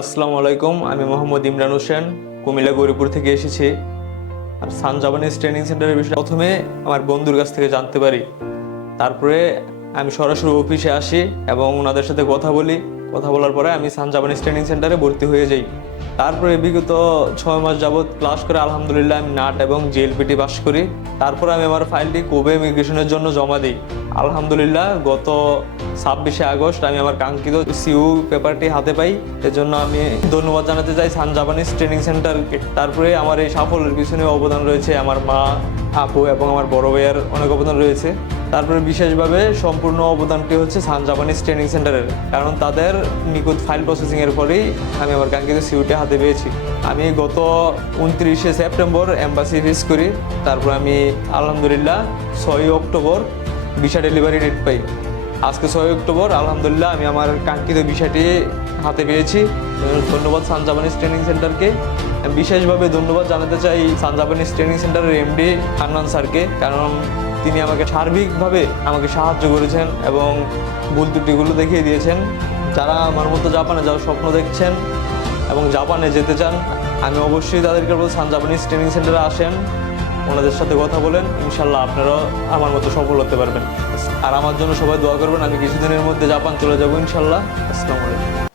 আসসালামু আলাইকুম, আমি মোহাম্মদ ইমরান হোসেন, কুমিল্লা গৌরীপুর থেকে এসেছি। আর সান জাপানিজ ট্রেনিং সেন্টারের বিষয়ে প্রথমে আমার বন্ধুর কাছ থেকে জানতে পারি। তারপরে আমি সরাসরি অফিসে আসি এবং ওনাদের সাথে কথা বলি। কথা বলার পরে আমি সান জাপানিজ ট্রেনিং সেন্টারে ভর্তি হয়ে যাই। তারপরে বিগত ছয় মাস যাবৎ ক্লাস করে আলহামদুলিল্লাহ আমি নাট এবং জিএলপিটি পাস করি। তারপর আমি আমার ফাইলটি কোবে ইমিগ্রেশনের জন্য জমা দিই। আলহামদুলিল্লাহ গত ছাব্বিশে আগস্ট আমি আমার কাঙ্ক্ষিত সিউ পেপারটি হাতে পাই। এজন্য আমি ধন্যবাদ জানাতে চাই সান জাপানিজ ট্রেনিং সেন্টারকে তারপরে আমার এই সাফল্যের পিছনে অবদান রয়েছে আমার মা, আপু এবং আমার বড় ভাইয়ের অনেক অবদান রয়েছে। তারপরে বিশেষভাবে সম্পূর্ণ অবদানটি হচ্ছে সান জাপানিজ ট্রেনিং সেন্টারের কারণ তাদের নিখুঁত ফাইল প্রসেসিং এর পরেই আমি আমার কাঙ্ক্ষিত সিউটি হাতে পেয়েছি। আমি গত উনত্রিশে সেপ্টেম্বর এম্বাসি ফিস করি, তারপর আমি আলহামদুলিল্লাহ ছয়ই অক্টোবর ভিসা ডেলিভারি ডেট পাই। আজকে ছয় অক্টোবর, আলহামদুলিল্লাহ আমি আমার কাঙ্ক্ষিত বিষয়টি হাতে পেয়েছি। ধন্যবাদ সান জাপানিজ ট্রেনিং সেন্টারকে বিশেষভাবে ধন্যবাদ জানাতে চাই সান জাপানিজ ট্রেনিং সেন্টারের এমডি হান্নান স্যারকে। কারণ তিনি আমাকে সার্বিকভাবে আমাকে সাহায্য করেছেন এবং ভুল ত্রুটিগুলো দেখিয়ে দিয়েছেন। যারা আমার মতো জাপানে যাওয়ার স্বপ্ন দেখছেন এবং জাপানে যেতে চান, আমি অবশ্যই তাদেরকে বলব সান জাপানিজ ট্রেনিং সেন্টারে আসেন। ওনাদের সাথে কথা বলেন। ইনশাল্লাহ আপনারাও আমার মতো সফল হতে পারবেন। আর আমার জন্য সবাই দোয়া করবেন, আমি কিছুদিনের মধ্যে জাপান চলে যাব ইনশাল্লাহ আসসালামু আলাইকুম।